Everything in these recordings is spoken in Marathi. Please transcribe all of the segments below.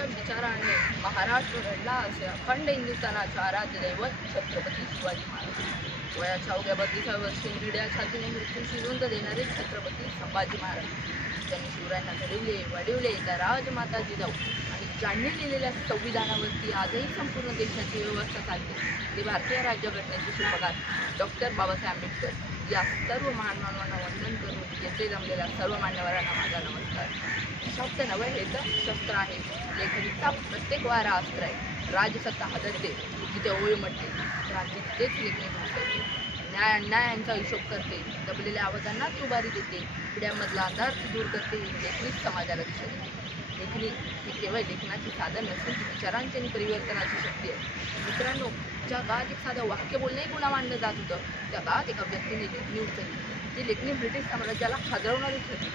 त्यांच्या विचाराने महाराष्ट्र घडला असे अखंड हिंदुस्थानाचे आराध्य दैवत छत्रपती शिवाजी महाराज. वयाच्या अवघ्या 32व्या वर्षी भिड्या छातीने मृत्यूशी झुंज देणारे छत्रपती संभाजी महाराज. त्यांनी शिवरायांना घडविले वाढविले त्या राजमाता जिजाऊ आणि ज्यांनी लिहिलेल्या संविधानावरती आजही संपूर्ण देशाची व्यवस्था चालते ते भारतीय राज्यघटनेचे शिल्पकार डॉक्टर बाबासाहेब आंबेडकर या सर्व महान मानवांना वंदन करून येथे जमलेल्या सर्व मान्यवरांना माझा नमस्कार. शब्द नवे हे तर शस्त्र आहे. लेखणीचा प्रत्येक वारा अस्त्र आहे. राजसत्ता हादरते जिथे ओळ म्हटते क्रांती तेच लेखणी भासते. न्याय अन्यायांचा हिशोब करते. दबलेल्या आवाजांना ती उभारी देते. पिढ्यांमधला अंधार ती दूर करते. लेखणीच समाजाला दिशा देते. लेखणी ही केवळ लेखनाची साधन नसून ती विचारांची आणि परिवर्तनाची शक्ती आहे. मित्रांनो, ज्या काळात एक साधं वाक्य बोलणंही गुन्हा मानलं जात होतं त्या काळात एका व्यक्तीने लेखणी उचलली. ती लेखणी ब्रिटिश साम्राज्याला हादरवणारी ठरली.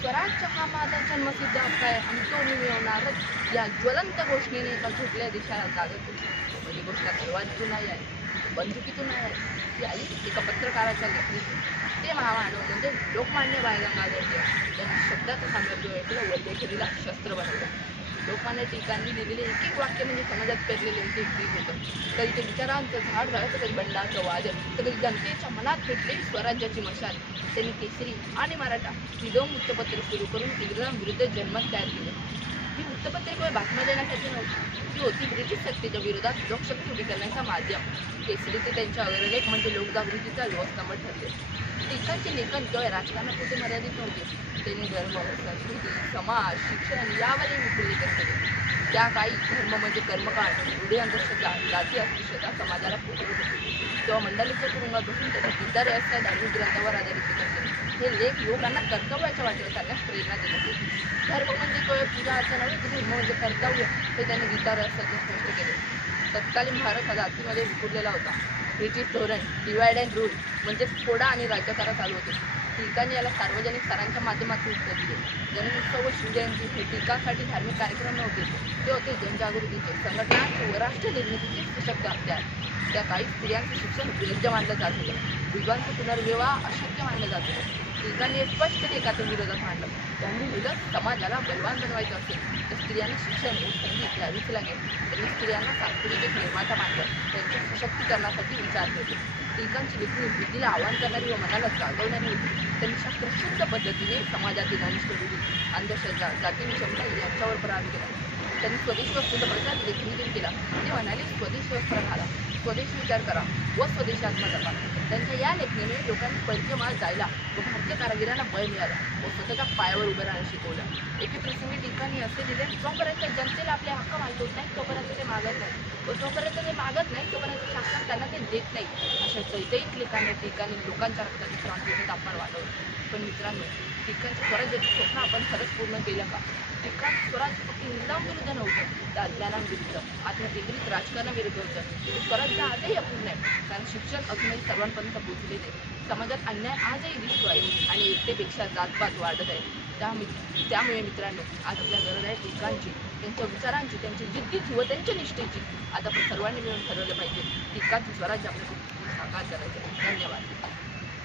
स्वराज्य हा माझा जन्मसिद्ध हक्क आहे आणि तो मी मिळवणारच या ज्वलंत घोषणेने एका झोपल्या देशाला जागत होती. पहिली घोषणा सर्वात जुनाई आहे. बंदुकीतून नाही आहे. ती आई एका पत्रकाराच्या लेखणीतून. ते महामानव म्हणजे लोकमान्य बाळ गंगाधर टिळक त्यांनी शब्दाचं साम्राज्य ऐकलं व लेखणीला शस्त्र बनवलं. लोकमान्य टिळकांनी लिहिलेले एक एक वाक्य म्हणजे समाजात पेरलेले एक पीक होतं. कधी ते विचारांचं झाड झालं तर कधी बंडाचं वादळ तर कधी जनतेच्या मनात पेटले स्वराज्याची मशाल. त्यांनी केसरी आणि मराठा ही दोन वृत्तपत्रे सुरू करून इंग्रजांविरुद्ध जनमत तयार केले. ही वृत्तपत्रे केवळ बातम्या देण्यासाठी नव्हती. ती होती ब्रिटिश सत्तेच्या विरोधात लोकशक्ती उभी करण्याचा माध्यम. केसरीचे त्यांचे अग्रलेख म्हणजे लोकजागृतीचा लोहस्तंभ ठरले. टिळकांचे लेखन केवळ राजकारणापुरते मर्यादित नव्हते. त्यांनी धर्म संस्कृती समाज शिक्षण यावरही विपुल लेखन केले. त्या काळी धर्म म्हणजे कर्मकांड रूढी अंधश्रद्धा जाती अस्पृश्यता समाजाला पोचवत होती. तेव्हा मंडळीच्या तुरुंगात बसून त्यांनी गीता रहस्य धार्मिक ग्रंथावर आधारित लेखन केले. हे लेख युवकांना कर्तव्याच्या वाटेवर चालण्यास प्रेरणा देत होते. धर्म म्हणजे केवळ पूजा अर्चा नव्हे तर धर्म म्हणजे कर्तव्य हे त्यांनी गीता रहस्याचे स्पष्ट केले. तत्कालीन भारत हा जातीमध्ये विखुरलेला होता. ब्रिटिश धोरण डिवाइड अँड रूल म्हणजे फोडा आणि राज्य करा चालू होते. टिळकांनी याला सार्वजनिक स्तरांच्या माध्यमातून उत्तर दिले. जन्मोत्सव व शिवजयंती हे टिळकांसाठी धार्मिक कार्यक्रम नव्हते. ते होते जनजागृतीचे संघटनांचे व राष्ट्र निर्मितीचे सशक्त हत्यार. त्या काळी स्त्रियांचे शिक्षण विरुद्ध मानलं जात होतं. विधवांचे पुनर्विवाह अशक्य मानलं जात होतं. टिळकांनी हे स्पष्ट टिळकाच्या विरोधात मांडलं. त्यांनी लिहिलं समाजाला बलवान बनवायचं असेल तर स्त्रियांना शिक्षण व संधी द्यावीच लागेल. त्यांनी स्त्रियांना सांस्कृतिक निर्माता मांडलं. त्यांच्या सशक्तीकरणासाठी विचार केले. टिळकांची लेखणी बुद्धीला आव्हान करणारी व मनाला जागवणारी होती. त्यांनी शास्त्रशुद्ध पद्धतीने समाजातील अनिष्ट रूढी अंधश्रद्धा जाती विषमता यांच्यावर प्रहार केला. त्यांनी स्वदेशी वस्तूंचा प्रचार लेखणीतून केला. ते म्हणाले स्वदेशी वस्त्र घाला, स्वदेशी विचार करा व स्वदेशी आत्मा जपा. त्यांच्या या लेखणीने लोकांनी परकीय जायला व भारतीय कारागिरांना बळ मिळालं व स्वतःच्या पायावर उभं राहणं शिकवलं. एके प्रसंगी टिळकांनी असे दिले, जोपर्यंत जनतेला आपले हक्क माहीत होत नाही तोपर्यंत ते मागत नाही व जोपर्यंत ते मागत नाही तोपर्यंत शासन त्यांना ते देत नाही. अशा चैतयिक टिळकांनी लोकांच्या रक्ताची क्रांतीचे तापमान वाढवलं. पण मित्रांनो, टिळकांच्या स्वराज्याचे स्वप्न आपण खरंच पूर्ण केलं का? टिळकांचं स्वराज्य फक्त हिंदुत्वाविरुद्ध नव्हतं, त्या अज्ञानांविरुद्ध आत्मकेंद्रित राजकारणाविरुद्ध होतं. ते स्वराज्य आजही अपूर्ण आहे कारण शिक्षण अजूनही सर्वांपर्यंत पोहोचले नाही. समाजात अन्याय आजही दिसतो आहे आणि एकतेपेक्षा जातपात वाढत आहे. त्यामुळे मित्रांनो, आज आपल्या गरज आहे टिळकांची, त्यांच्या विचारांची, त्यांच्या जिद्दीची व त्यांच्या निष्ठेची. आता आपण सर्वांनी मिळून ठरवलं पाहिजे टिळकांचं स्वराज्य आपल्याला साकार करायचं. धन्यवाद.